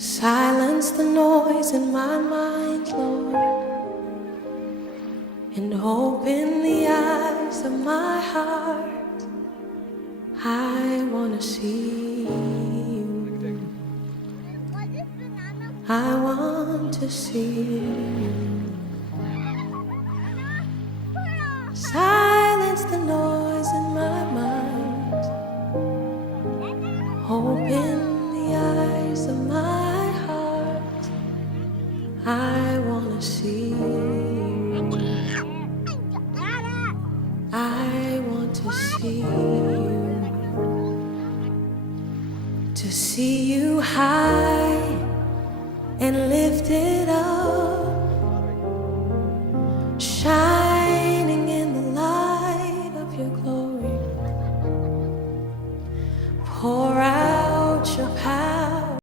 Silence the noise in my mind, Lord, and open the eyes of my heart. I want to see you. I want to see you. Silence the noise in my mind. Open the eyes of my heart. I want to see you. I want to see you. To see you high and lifted up, shining in the light of your glory. Pour out